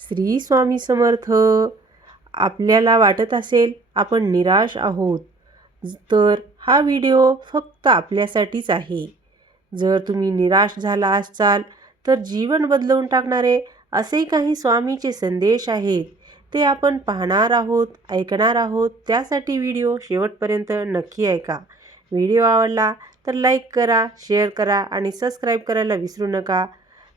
श्री स्वामी समर्थ. आपल्याला वाटत असेल आपण निराश आहोत, तर हा व्हिडिओ फक्त आपल्यासाठीच आहे. जर तुम्ही निराश झाला असाल तर जीवन बदलवून टाकणारे असे काही स्वामीचे संदेश आहेत, ते आपण पाहणार आहोत, ऐकणार आहोत. त्यासाठी व्हिडिओ शेवटपर्यंत नक्की ऐका. व्हिडिओ आवडला तर लाईक करा, शेअर करा आणि सबस्क्राईब करायला विसरू नका.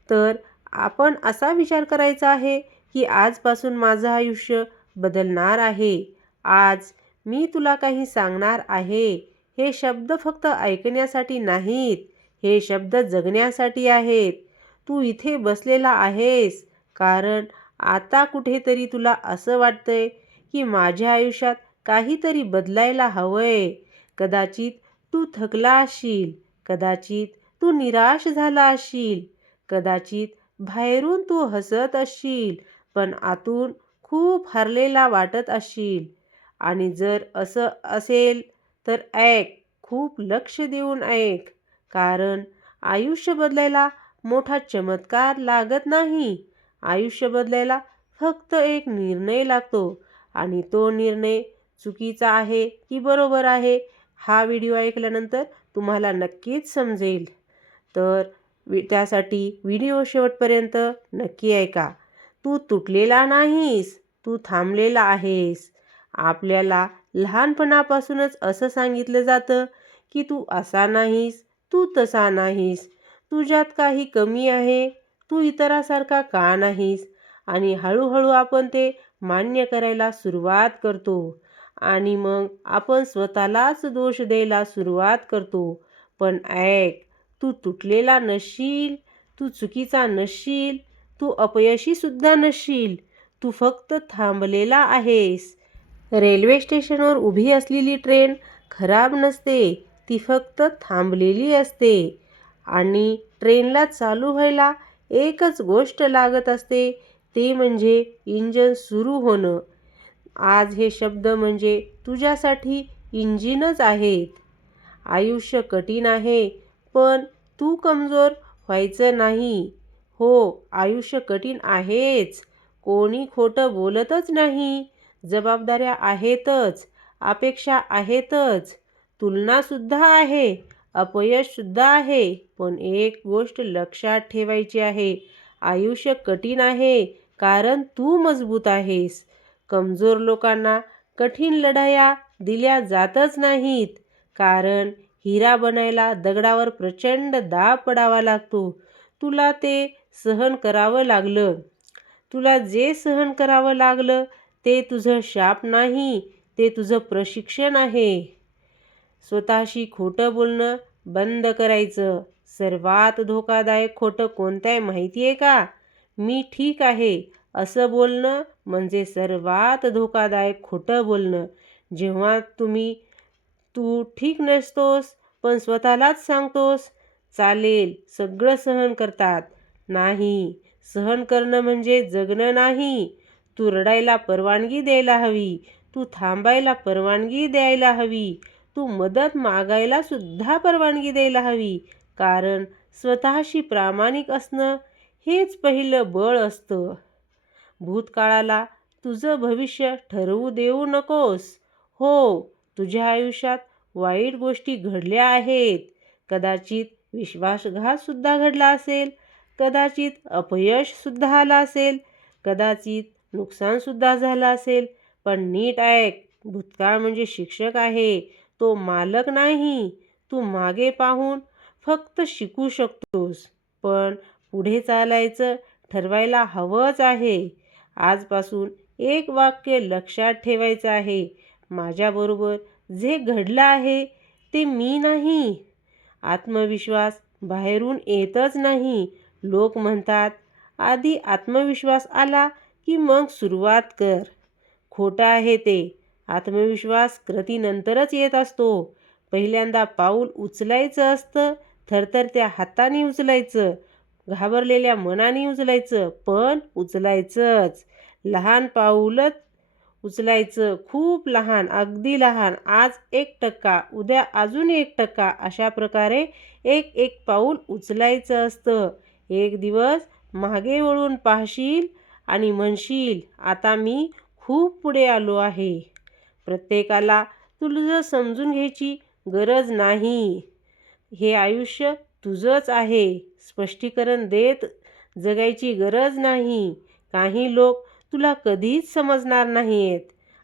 तर आपण असा विचार करायचा आहे की आजपासून माझं आयुष्य बदलणार आहे. आज मी तुला काही सांगणार आहे. हे शब्द फक्त ऐकण्यासाठी नाहीत, हे शब्द जगण्यासाठी आहेत. तू इथे बसलेला आहेस कारण आता कुठेतरी तुला असं वाटतंय की माझ्या आयुष्यात काहीतरी बदलायला हवंय. कदाचित तू थकला असशील, कदाचित तू निराश झाला असशील, कदाचित बाहेरून तू हसत असशील पण आतून खूप हरलेला वाटत असशील. आणि जर असं असेल तर ऐक, खूप लक्ष देऊन ऐक. कारण आयुष्य बदलायला मोठा चमत्कार लागत नाही. आयुष्य बदलायला फक्त एक निर्णय लागतो. आणि तो निर्णय चुकीचा आहे की बरोबर आहे, हा व्हिडिओ ऐकल्यानंतर तुम्हाला नक्कीच समजेल. तर त्यासाठी व्हिडिओ शेवटपर्यंत नक्की ऐका. तू तुटलेला नाहीस, तू थांबलेला आहेस. आपल्याला लहानपणापासूनच असं सांगितलं जातं की तू असा नाहीस, तू तसा नाहीस, तुझ्यात काही कमी आहे, तू इतरांसारखा का नाहीस. आणि हळूहळू आपण ते मान्य करायला सुरुवात करतो. आणि मग आपण स्वतःलाच दोष द्यायला सुरुवात करतो. पण ऐक, तू तुटलेला नसशील, तू चुकीचा नसशील, तू अपयशीसुद्धा नसशील. तू फक्त थांबलेला आहेस. रेल्वे स्टेशनवर उभी असलेली ट्रेन खराब नसते, ती फक्त थांबलेली असते. आणि ट्रेनला चालू व्हायला एकच गोष्ट लागत असते, ते म्हणजे इंजिन सुरू होणं. आज हे शब्द म्हणजे तुझ्यासाठी इंजिनच आहेत. आयुष्य कठीण आहे, पण तू कमजोर व्हायचं नाही. हो, आयुष्य कठीण आहेच. कोणी खोटं बोलतच नाही. जबाबदाऱ्या आहेतच, अपेक्षा आहेतच, तुलनासुद्धा आहे, अपयशसुद्धा आहे. पण एक गोष्ट लक्षात ठेवायची आहे, आयुष्य कठीण आहे कारण तू मजबूत आहेस. कमजोर लोकांना कठीण लढाया दिल्या जातच नाहीत, कारण हिरा बनायला दगडावर प्रचंड दाब पडावा लागतो. तुला ते सहन करावं लागलं. तुला जे सहन करावं लागलं ते तुझं शाप नाही, ते तुझं प्रशिक्षण आहे. स्वतःशी खोटं बोलणं बंद करायचं. सर्वात धोकादायक खोटं कोणतं आहे माहिती आहे का? मी ठीक आहे असं बोलणं म्हणजे सर्वात धोकादायक खोटं बोलणं. जेव्हा तू ठीक नसतोस पण स्वतःलाच सांगतोस, चालेल, सगळं सहन करतात. नाही, सहन करणं म्हणजे जगणं नाही. तू रडायला परवानगी द्यायला हवी, तू थांबायला परवानगी द्यायला हवी, तू मदत मागायला सुद्धा परवानगी द्यायला हवी. कारण स्वतःशी प्रामाणिक असणं हेच पहिलं बळ असतं. भूतकाळाला तुझं भविष्य ठरवू देऊ नकोस. हो, तुझ्या आयुष्यात वाईट गोष्टी घडल्या आहेत. कदाचित विश्वासघातसुद्धा घडला असेल, कदाचित अपयशसुद्धा आलं असेल, कदाचित नुकसानसुद्धा झालं असेल. पण नीट ऐक, भूतकाळ म्हणजे शिक्षक आहे, तो मालक नाही. तू मागे पाहून फक्त शिकू शकतोस, पण पुढे चालायचं ठरवायला हवंच आहे. आजपासून एक वाक्य लक्षात ठेवायचं आहे, माझ्याबरोबर जे घडलं आहे ते मी नाही. आत्मविश्वास बाहेरून येतच नाही. लोक म्हणतात आधी आत्मविश्वास आला की मग सुरुवात कर. खोटं आहे ते. आत्मविश्वास कृतीनंतरच येत असतो. पहिल्यांदा पाऊल उचलायचं असतं, थरथरत्या हाताने उचलायचं, घाबरलेल्या मनाने उचलायचं, पण उचलायचंच. लहान पाऊलच उचलायचं, खूप लहान, अगदी लहान. आज 1%, उद्या अजून 1%, अशा प्रकारे एक पाऊल उचलायचं असतं. एक दिवस मागे वळून पाहशील आणि म्हणशील, आता मी खूप पुढे आलो आहे. प्रत्येकाला तुझं समजून घ्यायची गरज नाही. हे आयुष्य तुझंच आहे. स्पष्टीकरण देत जगायची गरज नाही. काही लोक तुला कधीच समजणार नाहीत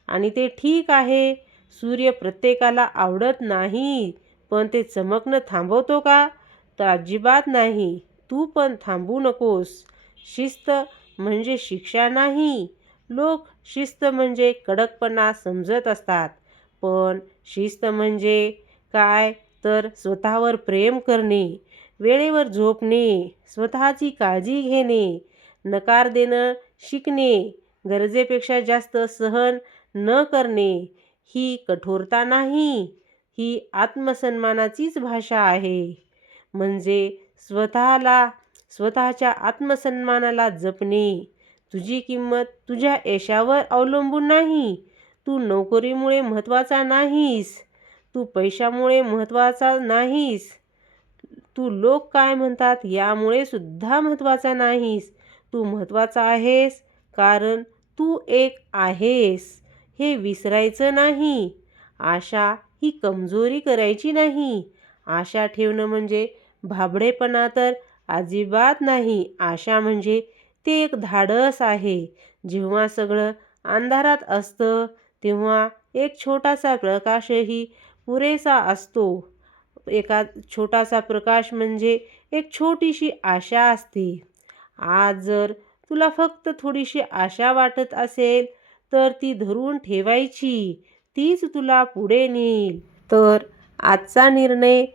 आणि ते ठीक आहे. सूर्य प्रत्येकाला आवडत नाही, पण ते चमकणं थांबवतो का? तर अजिबात नाही. तू पण थांबू नकोस. शिस्त म्हणजे शिक्षा नाही. लोक शिस्त म्हणजे कडकपणा समजत असतात, पण शिस्त म्हणजे काय तर स्वतःवर प्रेम करणे, वेळेवर झोपणे, स्वतःची काळजी घेणे, नकार देणं शिकणे, गरजेपेक्षा जास्त सहन न करणे. ही कठोरता नाही, ही आत्मसन्मानाचीच भाषा आहे. म्हणजे स्वतःच्या आत्मसन्मानाला जपणे. तुझी किंमत तुझ्या यशावर अवलंबून नाही. तू नोकरीमुळे महत्त्वाचा नाहीस. तू पैशामुळे महत्त्वाचा नाहीस. तू लोक काय म्हणतात यामुळे सुद्धा महत्त्वाचा नाहीस. तू महत्त्वाचा आहेस कारण तू एक आहेस. हे विसरायचं नाही. आशा ही कमजोरी करायची नाही. आशा ठेवणं म्हणजे भाबडेपणा तर अजिबात नाही. आशा म्हणजे ते एक धाडस आहे. जेव्हा सगळं अंधारात असतं तेव्हा एक छोटासा प्रकाशही पुरेसा असतो. एका छोटासा प्रकाश म्हणजे एक छोटीशी आशा असते. आज जर तुला फक्त थोडीशी आशा वाटत असेल तर ती धरून ठेवायची. तीच तुला पुढे नेईल. तर आजचा निर्णय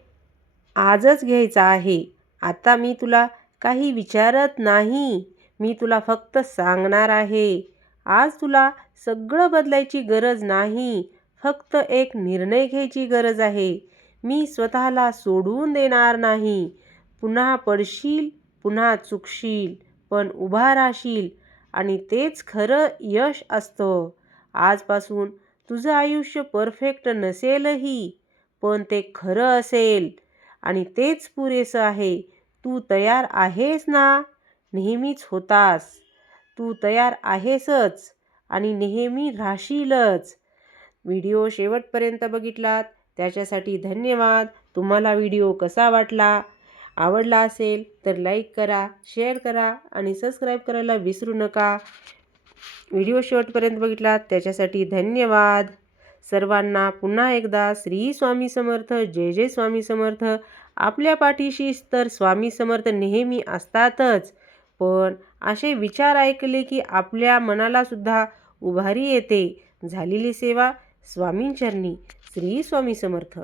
आजच घ्यायचा आहे. आता मी तुला काही विचारत नाही. मी तुला फक्त सांगणार आहे. आज तुला सगळं बदलायची गरज नाही. फक्त एक निर्णय घ्यायची गरज आहे. मी स्वतःला सोडून देणार नाही. पुन्हा पडशील, पुन्हा चुकशील, पण उभा राहशील आणि तेच खरं यश असतं. आजपासून तुझं आयुष्य परफेक्ट नसेलही, पण ते खरं असेल आणि तेच पुरेसं आहे. तू तयार आहेस ना? नेहमीच होतास. तू तयार आहेसच आणि नेहमी राहशीलच. व्हिडिओ शेवटपर्यंत बघितलात त्याच्यासाठी धन्यवाद. तुम्हाला व्हिडिओ कसा वाटला? आवडला असेल तर लाईक करा, शेअर करा आणि सबस्क्राईब करायला विसरू नका. व्हिडिओ शेवटपर्यंत बघितलात त्याच्यासाठी धन्यवाद. सर्वांना पुन्हा एकदा श्री स्वामी समर्थ. जय जय स्वामी समर्थ. आपल्या पाठीशी तर स्वामी समर्थ नेहमी असतातच, पण असे विचार ऐकले की आपल्या मनाला सुद्धा उभारी येते. झालेली सेवा स्वामींचरणी. श्री स्वामी समर्थ.